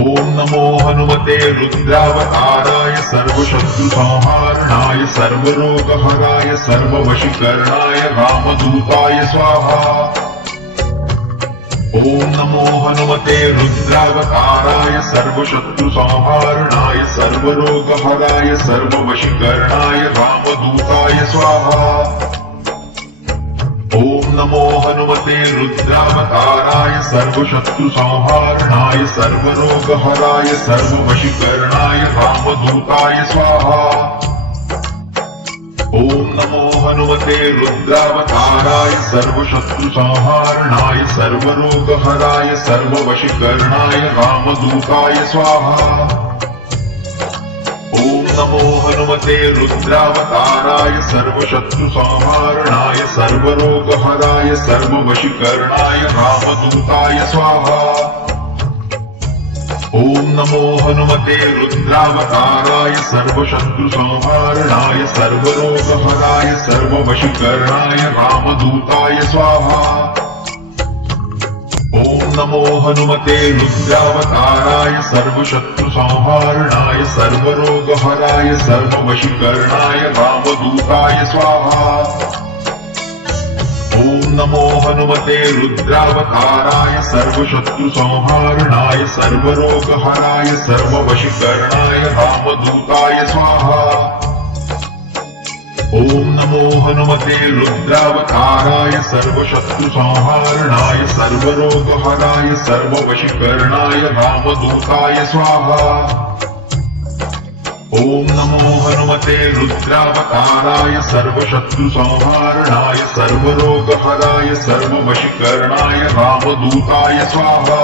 ओम नमो हनुमते रुद्रावताराय सर्वशत्रुसंहारणाय सर्वरोगहराय सर्ववशीकरणाय रामदूताय स्वाहा। ओम नमो हनुमते रुद्रावताराय सर्वशत्रुसंहारणाय सर्वरोगहराय सर्ववशीकरणाय रामदूताय स्वाहा। ओम नमो हनुमते रुद्रावताराय सर्वशत्रुसंहारणाय सर्वरोगहराय सर्ववशीकरणाय रामदूताय स्वाहा। ओम नमो हनुमते रुद्रावताराय सर्वशत्रुसंहारणाय सर्वरोगहराय सर्ववशीकरणाय रामदूताय स्वाहा। ओम नमो हनुमते रुद्रावताराय सर्वशत्रुसंहारणाय सर्वरोगहराय सर्ववशीकरणाय रामदूताय स्वाहा। ओम नमो हनुमते रुद्रावताराय सर्वशत्रुसंहारणाय सर्वरोगहराय सर्ववशीकरणाय रामदूताय स्वाहा। ओम नमो हनुमते रुद्रावताराय सर्वशत्रुसंहारणाय सर्वरोगहराय सर्ववशीकरणाय रामदूताय स्वाहा। ओम नमो हनुमते रुद्रावताराय सर्वशत्रुसंहारणाय सर्वरोगहराय सर्ववशीकरणाय रामदूताय स्वाहा। ओम नमो हनुमते रुद्रावताराय सर्वशत्रुसंहारणाय सर्वरोगहराय सर्ववशीकरणाय रामदूताय स्वाहा। ओम नमो हनुमते रुद्रावताराय सर्वशत्रुसंहारणाय सर्वरोगहराय सर्ववशीकरणाय रामदूताय स्वाहा।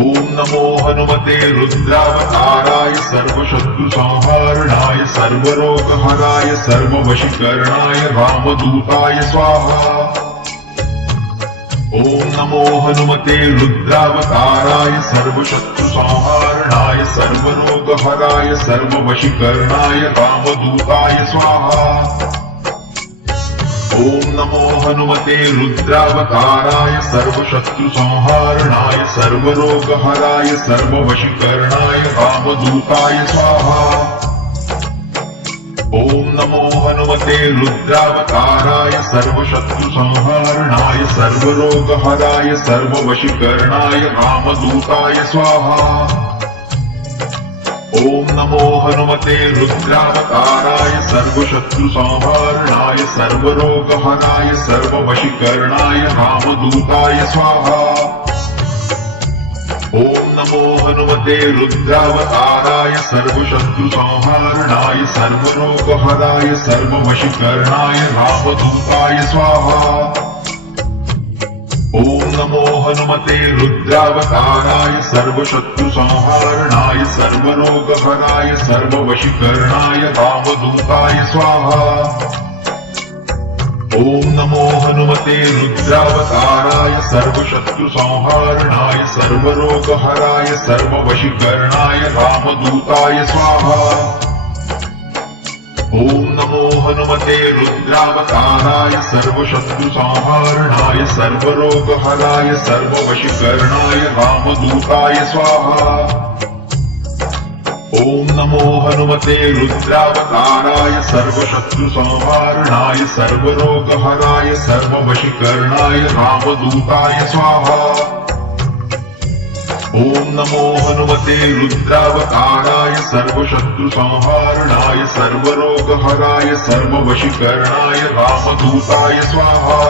ओम नमो हनुमते रुद्रावताराय सर्वशत्रुसंहारणाय सर्वरोगहराय सर्ववशीकरणाय रामदूताय स्वाहा। ओम नमो हनुमते रुद्रावताराय सर्वशत्रुसंहारणाय सर्वरोगहराय सर्ववशीकरणाय रामदूताय स्वाहा। ओम नमो हनुमते रुद्रावताराय सर्वशत्रुसंहारणाय सर्वरोगहराय सर्ववशीकरणाय रामदूताय स्वाहा। ओम नमो हनुमते रुद्रावताराय सर्वशत्रुसंहारणाय सर्वरोगहराय सर्ववशीकरणाय रामदूताय स्वाहा। ओम नमो हनुमते रुद्रावताराय सर्वशत्रुसंहारणाय सर्वरोगहराय सर्ववशीकरणाय रामदूताय स्वाहा। ओम नमो हनुमते रुद्रावताराय सर्वशत्रुसंहारणाय सर्वरोगहराय सर्ववशीकरणाय रामदूताय स्वाहा। ओम नमो हनुमते रुद्रावताराय सर्वशत्रुसंहारणाय सर्वरोगहराय सर्ववशीकरणाय रामदूताय स्वाहा। ओम नमो हनुमते रुद्रावताराय सर्वशत्रुसंहारणाय सर्वरोगहराय सर्ववशीकरणाय रामदूताय स्वाहा। ओम नमो हनुमते रुद्रावताराय सर्वशत्रुसंहारणाय सर्वरोगहराय सर्ववशीकरणाय रामदूताय स्वाहा। ओम नमो हनुमते रुद्रावताराय सर्वशत्रुसंहारणाय सर्वरोगहराय सर्ववशीकरणाय रामदूताय स्वाहा। ओम नमो हनुमते रुद्रावताराय सर्वशत्रुसंहारणाय सर्वरोगहराय सर्ववशीकरणाय रामदूताय स्वाहा।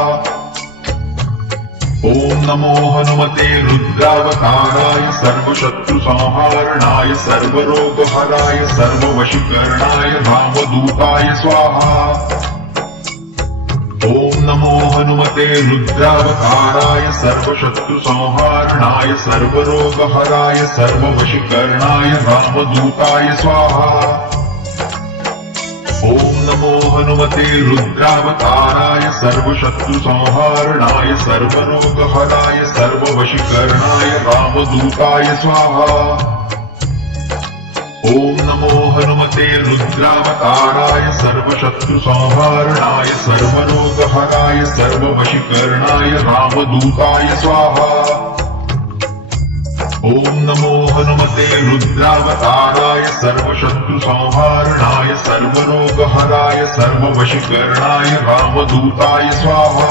ओम नमो हनुमते रुद्रावताराय सर्वशत्रुसंहारणाय सर्वरोगहराय सर्ववशीकरणाय रामदूताय स्वाहा। ओम नमो हनुमते रुद्रावताराय सर्वशत्रुसंहारणाय सर्वरोगहराय सर्ववशीकरणाय रामदूताय स्वाहा। ओम नमो हनुमते रुद्रावताराय सर्वशत्रुसंहारणाय सर्वरोगहराय सर्ववशीकरणाय रामदूताय स्वाहा। ओम नमो हनुमते रुद्रावताराय सर्वशत्रुसंहारणाय सर्वरोगहराय सर्ववशीकरणाय रामदूताय स्वाहा। ॐ नमो हनुमते रुद्रावताराय सर्वशत्रुसंहारणाय सर्वरोगहराय सर्ववशीकरणाय रामदूताय स्वाहा।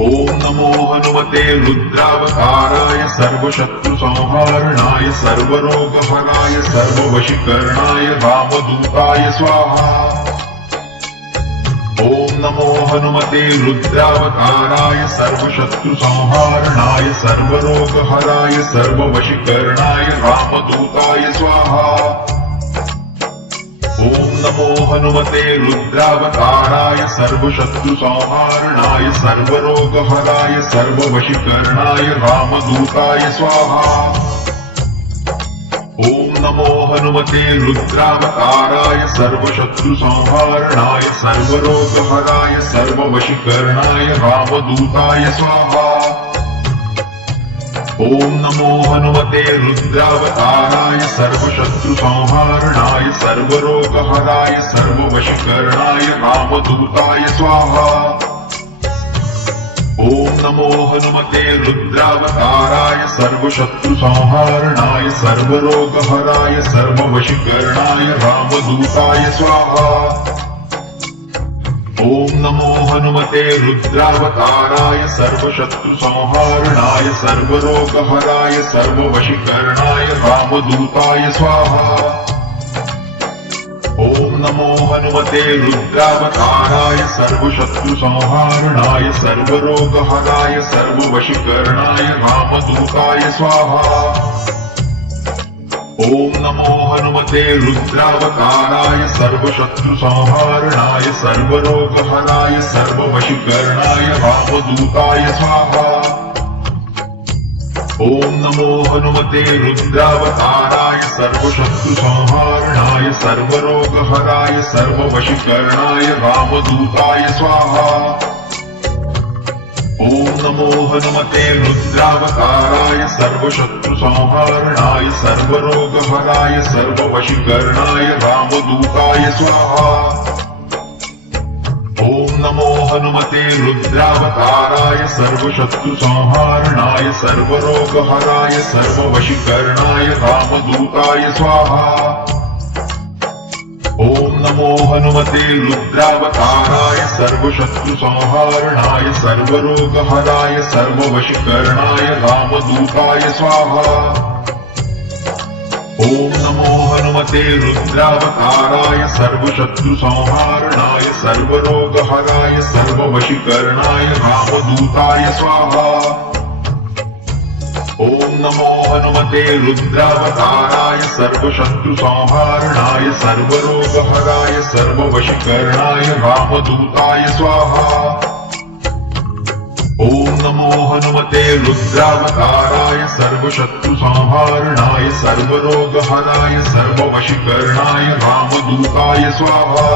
ॐ नमो हनुमते रुद्रावताराय सर्वशत्रुसंहारणाय सर्वरोगहराय सर्ववशीकरणाय रामदूताय स्वाहा। ॐ नमो हनुमते रुद्रावताराय सर्वशत्रुसंहारणाय सर्वरोगहराय सर्ववशीकरणाय रामदूताय स्वाहा। ॐ नमो हनुमते रुद्रावताराय सर्वशत्रुसंहारणाय सर्वरोगहराय सर्ववशीकरणाय रामदूताय स्वाहा। ॐ नमो हनुमते रुद्रावताराय सर्वशत्रुसंहारणाय सर्वरोगहराय सर्ववशीकरणाय रामदूताय स्वाहा। ॐ नमो हनुमते रुद्रावताराय सर्वशत्रुसंहारणाय सर्वरोगहराय सर्ववशीकरणाय रामदूताय स्वाहा। ॐ नमो हनुमते रुद्रावताराय सर्वशत्रुसंहारणाय सर्वरोगहराय सर्ववशीकरणाय रामदूताय स्वाहा। ॐ नमो हनुमते रुद्रावताराय सर्वशत्रुसंहारणाय सर्वरोगहराय सर्ववशीकरणाय रामदूताय स्वाहा। ॐ नमो हनुमते रुद्रावताराय सर्वशत्रुसंहारणाय सर्वरोगहराय सर्ववशीकरणाय रामदूताय स्वाहा। ॐ नमो हनुमते रुद्रावताराय सर्वशत्रुसंहारणाय सर्वरोगहराय सर्ववशीकरणाय रामदूताय स्वाहा। ॐ नमो हनुमते रुद्रावताराय सर्वशत्रुसंहारणाय सर्वरोगहराय सर्ववशीकरणाय रामदूताय स्वाहा। ॐ नमो हनुमते रुद्रावताराय सर्वशत्रुसंहारणाय सर्वरोगहराय सर्ववशीकरणाय रामदूताय स्वाहा। ॐ नमो हनुमते रुद्रावताराय सर्वशत्रुसंहारणाय सर्वरोगहराय सर्ववशीकरणाय रामदूताय स्वाहा। ॐ नमो हनुमते रुद्रावताराय सर्वशत्रुसंहारणाय सर्वरोगहराय सर्ववशीकरणाय रामदूताय स्वाहा। ॐ नमो हनुमते रुद्रावताराय सर्वशत्रुसंहारणाय सर्वरोगहराय सर्ववशीकरणाय रामदूताय स्वाहा। ॐ नमो हनुमते रुद्रावताराय सर्वशत्रुसंहारणाय सर्वरोगहराय सर्ववशीकरणाय रामदूताय स्वाहा। ॐ नमो हनुमते रुद्रावताराय सर्वशत्रुसंहारणाय सर्वरोगहराय सर्ववशीकरणाय रामदूताय स्वाहा।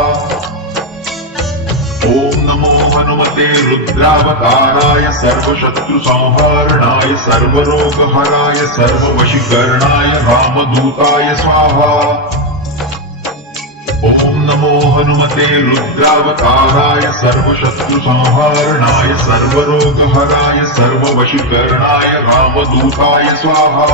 ॐ नमो हनुमते रुद्रावताराय सर्वशत्रुसंहारणाय सर्वरोगहराय सर्ववशीकरणाय रामदूताय स्वाहा। ॐ नमो हनुमते रुद्रावताराय सर्वशत्रुसंहारणाय सर्वरोगहराय सर्ववशीकरणाय रामदूताय स्वाहा।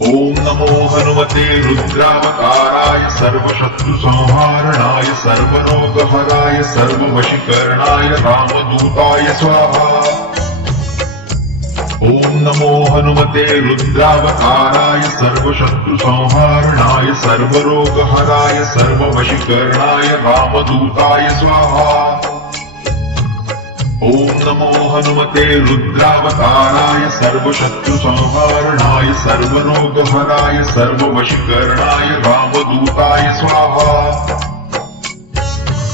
ॐ नमो हनुमते रुद्रावताराय सर्वशत्रुसंहारणाय सर्वरोगहराय सर्ववशीकरणाय रामदूताय स्वाहा। ॐ नमो हनुमते रुद्रावताराय सर्वशत्रुसंहारणाय सर्वरोगहराय सर्ववशीकरणाय रामदूताय स्वाहा। ॐ नमो हनुमते रुद्रावताराय सर्वशत्रुसंहारणाय सर्वरोगहराय सर्ववशीकरणाय रामदूताय स्वाहा।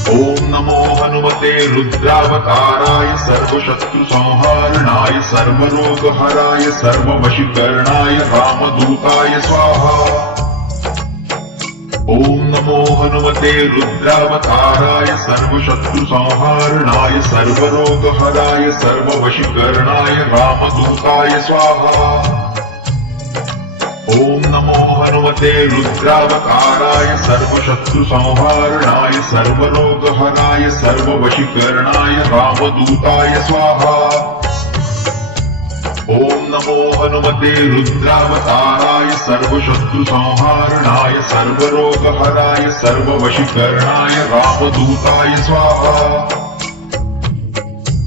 ॐ नमो हनुमते रुद्रावताराय सर्वशत्रुसंहारणाय सर्वरोगहराय सर्ववशीकरणाय रामदूताय स्वाहा। ॐ नमो हनुमते रुद्रावताराय सर्वशत्रुसंहारणाय सर्वरोगहराय सर्ववशीकरणाय रामदूताय स्वाहा। ॐ नमो हनुमते रुद्रावताराय सर्वशत्रुसंहारणाय सर्वरोगहराय सर्ववशीकरणाय रामदूताय स्वाहा। ॐ नमो हनुमते रुद्रावताराय सर्वशत्रुसंहारणाय सर्वरोगहराय सर्ववशीकरणाय रामदूताय स्वाहा।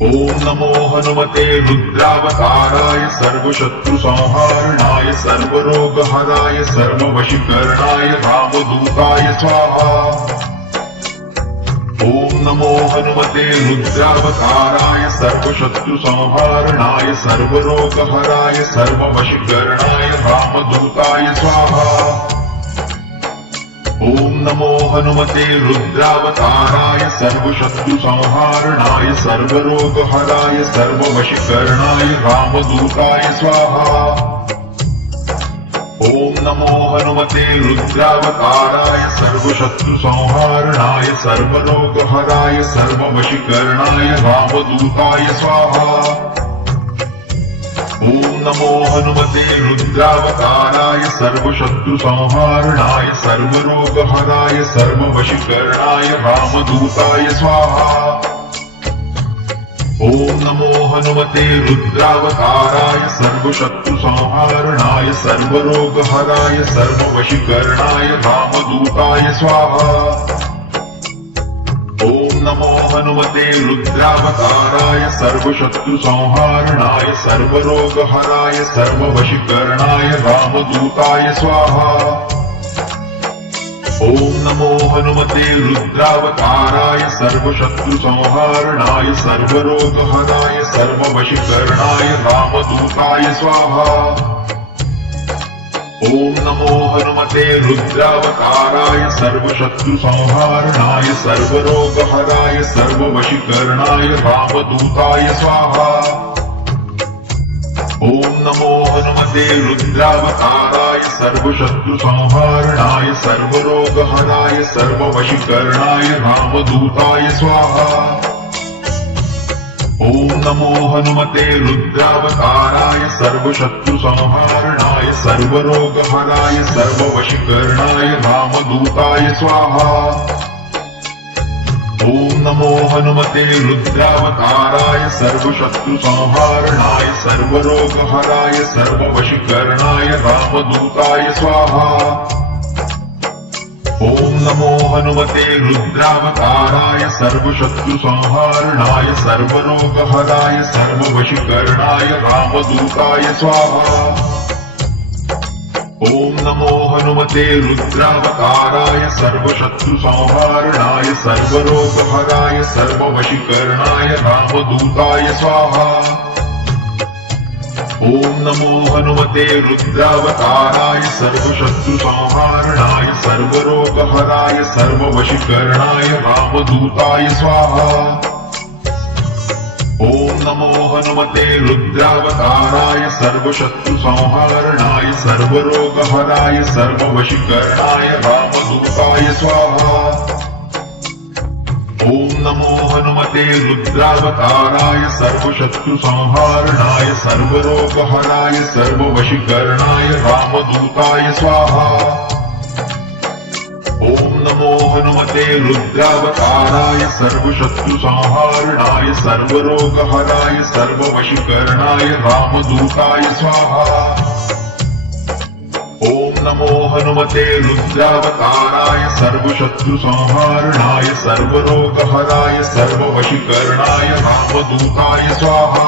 ॐ नमो हनुमते रुद्रावताराय सर्वशत्रुसंहारणाय सर्वरोगहराय सर्ववशीकरणाय रामदूताय स्वाहा। ॐ नमो हनुमते रुद्रावताराय सर्वशत्रुसंहारणाय सर्वरोगहराय सर्ववशीकरणाय रामदूताय स्वाहा। ॐ नमो हनुमते रुद्रावताराय सर्वशत्रुसंहारणाय सर्वरोगहराय सर्ववशीकरणाय रामदूताय स्वाहा। ॐ नमो हनुमते रुद्रावताराय सर्वशत्रुसंहारणाय सर्वरोगहराय सर्ववशीकरणाय रामदूताय स्वाहा। ॐ नमो हनुमते रुद्रावताराय सर्वशत्रुसंहारणाय सर्वरोगहराय सर्ववशीकरणाय रामदूताय स्वाहा। ॐ नमो हनुमते रुद्रावताराय सर्वशत्रुसंहारणाय सर्वरोगहराय सर्ववशीकरणाय रामदूताय स्वाहा। ॐ नमो हनुमते रुद्रावताराय सर्वशत्रुसंहारणाय सर्वरोगहराय सर्ववशीकरणाय रामदूताय स्वाहा। ॐ नमो हनुमते रुद्रावताराय सर्वशत्रुसंहारणाय सर्वरोगहराय सर्ववशीकरणाय रामदूताय स्वाहा। ॐ नमो हनुमते रुद्रावताराय सर्वशत्रुसंहारणाय सर्वरोगहराय सर्ववशीकरणाय रामदूताय स्वाहा। ॐ नमो हनुमते रुद्रावताराय सर्वशत्रुसंहारणाय सर्वरोगहराय सर्ववशीकरणाय रामदूताय स्वाहा। ॐ नमो हनुमते रुद्रावताराय सर्वशत्रुसंहारणाय सर्वरोगहराय सर्ववशीकरणाय रामदूताय स्वाहा। ॐ नमो हनुमते रुद्रावताराय सर्वशत्रुसंहारणाय सर्वरोगहराय सर्ववशीकरणाय रामदूताय स्वाहा। ॐ नमो हनुमते रुद्रावताराय सर्वशत्रुसंहारणाय सर्वरोगहराय सर्ववशीकरणाय रामदूताय स्वाहा। ॐ नमो हनुमते रुद्रावताराय सर्वशत्रुसंहारणाय सर्वरोगहराय सर्ववशीकरणाय रामदूताय स्वाहा। ॐ नमो हनुमते रुद्रावताराय सर्वशत्रुसंहारणाय सर्वरोगहराय सर्ववशीकरणाय रामदूताय स्वाहा। ॐ नमो हनुमते रुद्रावताराय सर्वशत्रुसंहारणाय सर्वरोगहराय सर्ववशीकरणाय रामदूताय स्वाहा। ॐ नमो हनुमते रुद्रावताराय सर्वशत्रुसंहारणाय सर्वरोगहराय सर्ववशीकरणाय रामदूताय स्वाहा। ॐ नमो हनुमते रुद्रावताराय सर्वशत्रुसंहारणाय सर्वरोगहराय सर्ववशीकरणाय रामदूताय स्वाहा। ॐ नमो हनुमते रुद्रावताराय सर्वशत्रुसंहारणाय सर्वरोगहराय सर्ववशीकरणाय रामदूताय स्वाहा।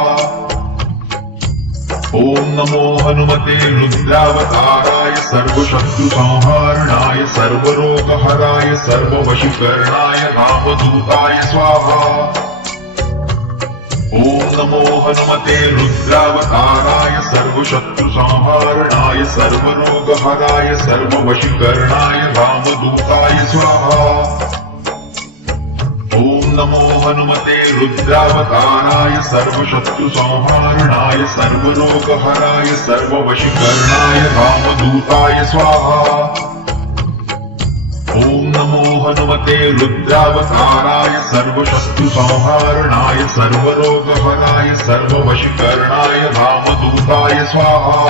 ॐ नमो हनुमते रुद्रावताराय सर्वशत्रुसंहारणाय सर्वरोगहराय सर्ववशीकरणाय रामदूताय स्वाहा। ॐ नमो हनुमते रुद्रावताराय सर्वशत्रुसंहारणाय सर्वरोगहराय सर्ववशीकरणाय रामदूताय स्वाहा। ॐ नमो हनुमते रुद्रावताराय सर्वशत्रुसंहारणाय सर्वरोगहराय सर्ववशीकरणाय रामदूताय स्वाहा। ॐ नमो हनुमते रुद्रावताराय सर्वशत्रुसंहारणाय सर्वरोगहराय सर्ववशीकरणाय रामदूताय स्वाहा।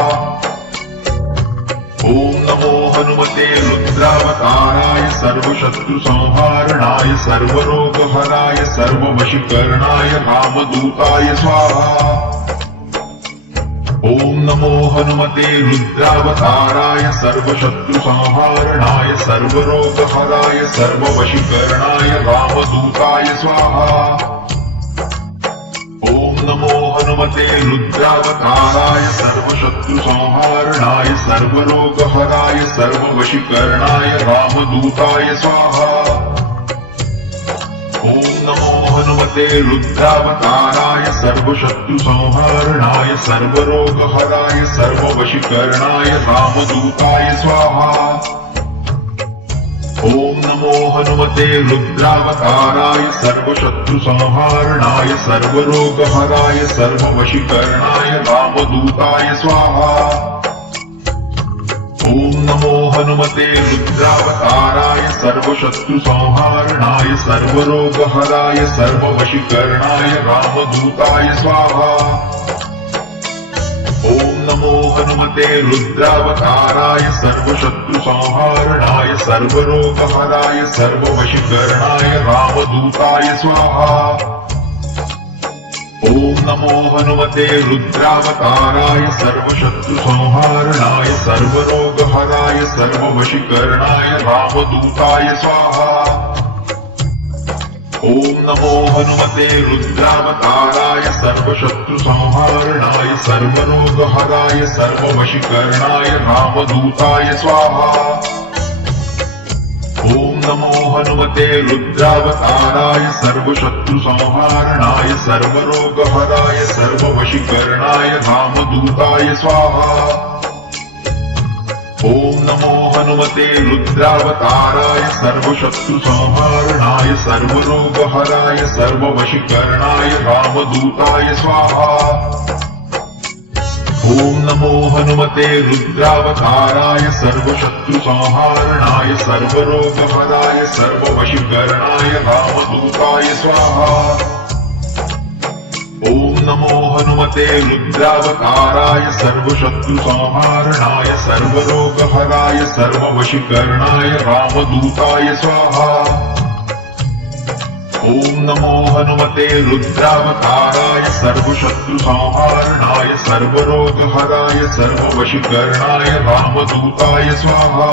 ॐ नमो हनुमते रुद्रावताराय सर्वशत्रुसंहारणाय सर्वरोगहराय सर्ववशीकरणाय रामदूताय स्वाहा। ॐ नमो हनुमते रुद्रावताराय सर्वशत्रुसंहारणाय सर्वरोगहराय सर्ववशीकरणाय रामदूताय स्वाहा। ॐ नमो हनुमते रुद्रावताराय सर्वशत्रुसंहारणाय सर्वरोगहराय सर्ववशीकरणाय रामदूताय स्वाहा। ॐ नमो हनुमते रुद्रावताराय सर्वशत्रुसंहारणाय सर्वरोगहराय सर्ववशीकरणाय रामदूताय स्वाहा। ॐ नमो हनुमते रुद्रावताराय सर्वशत्रुसंहारणाय सर्वरोगहराय सर्ववशीकरणाय रामदूताय स्वाहा। ॐ नमो हनुमते रुद्रावताराय सर्वशत्रुसंहारणाय सर्वरोगहराय सर्ववशीकरणाय रामदूताय स्वाहा। ॐ नमो हनुमते रुद्रावताराय सर्वशत्रुसंहारणाय सर्वरोगहराय सर्ववशीकरणाय रामदूताय स्वाहा। ॐ नमो हनुमते रुद्रावताराय सर्वशत्रुसंहारणाय सर्वरोगहराय सर्ववशीकरणाय रामदूताय स्वाहा। ॐ नमो हनुमते रुद्रावताराय सर्वशत्रुसंहारणाय सर्वरोगहराय सर्ववशीकरणाय रामदूताय स्वाहा। ॐ नमो हनुमते रुद्रावताराय सर्वशत्रुसंहारणाय सर्वरोगहराय सर्ववशीकरणाय रामदूताय स्वाहा। ॐ नमो हनुमते रुद्रावताराय सर्वशत्रुसंहारणाय सर्वरोगहराय सर्ववशीकरणाय रामदूताय स्वाहा। ॐ नमो हनुमते रुद्रावताराय सर्वशत्रुसंहारणाय सर्वरोगहराय सर्ववशीकरणाय रामदूताय स्वाहा। ॐ नमो हनुमते रुद्रावताराय सर्वशत्रुसंहारणाय सर्वरोगहराय सर्ववशीकरणाय रामदूताय स्वाहा। ॐ नमो हनुमते रुद्रावताराय सर्वशत्रुसंहारणाय सर्वरोगहराय सर्ववशीकरणाय रामदूताय स्वाहा।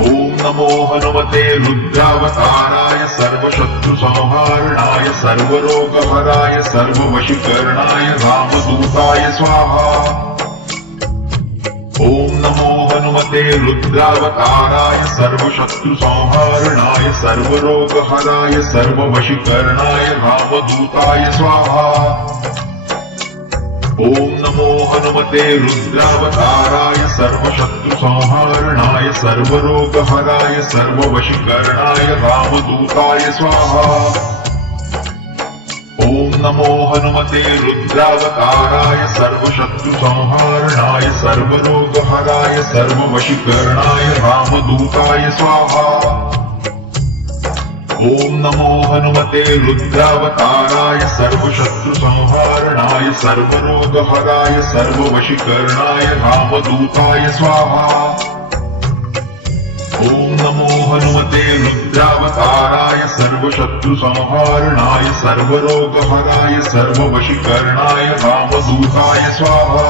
ॐ नमो हनुमते रुद्रावताराय सर्वशत्रुसंहारणाय सर्वरोगहराय सर्ववशीकरणाय रामदूताय स्वाहा। ॐ नमो हनुमते रुद्रावताराय सर्वशत्रुसंहारणाय सर्वरोगहराय सर्ववशीकरणाय रामदूताय स्वाहा। ॐ नमो हनुमते रुद्रावताराय सर्वशत्रुसंहारणाय सर्वरोगहराय सर्ववशीकरणाय रामदूताय स्वाहा। ॐ नमो हनुमते रुद्रावताराय सर्वशत्रुसंहारणाय सर्वरोगहराय सर्ववशीकरणाय रामदूताय स्वाहा। ॐ नमो हनुमते रुद्रावताराय सर्वशत्रुसंहारणाय सर्वरोगहराय सर्ववशीकरणाय रामदूताय स्वाहा। ॐ नमो हनुमते रुद्रावताराय सर्वशत्रुसंहारणाय सर्वरोगहराय सर्ववशीकरणाय रामदूताय स्वाहा।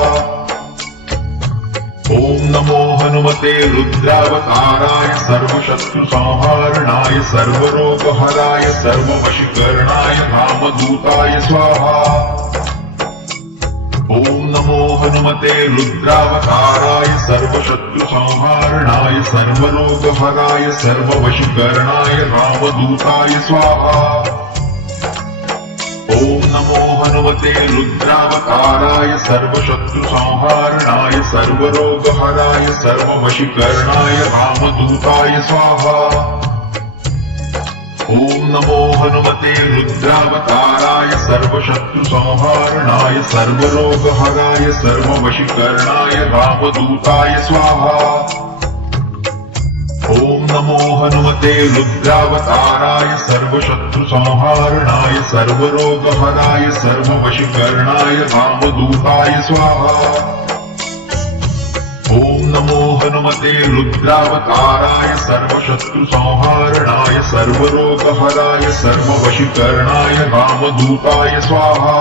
ॐ नमो हनुमते रुद्रावताराय सर्वशत्रुसंहारणाय सर्वरोगहराय सर्ववशीकरणाय रामदूताय स्वाहा। ॐ नमो हनुमते रुद्रावताराय सर्वशत्रुसंहारणाय सर्वरोगहराय सर्ववशीकरणाय रामदूताय स्वाहा। ॐ नमो हनुमते रुद्रावताराय सर्वशत्रुसंहारणाय सर्वरोगहराय सर्ववशीकरणाय रामदूताय स्वाहा। ॐ नमो हनुमते रुद्रावताराय सर्वशत्रुसंहारणाय सर्वरोगहराय सर्ववशीकरणाय रामदूताय स्वाहा। ॐ नमो हनुमते रुद्रावताराय सर्वशत्रुसंहारणाय सर्वरोगहराय सर्ववशीकरणाय रामदूताय स्वाहा। ॐ नमो हनुमते रुद्रावताराय सर्वशत्रुसंहारणाय सर्वरोगहराय सर्ववशीकरणाय रामदूताय स्वाहा।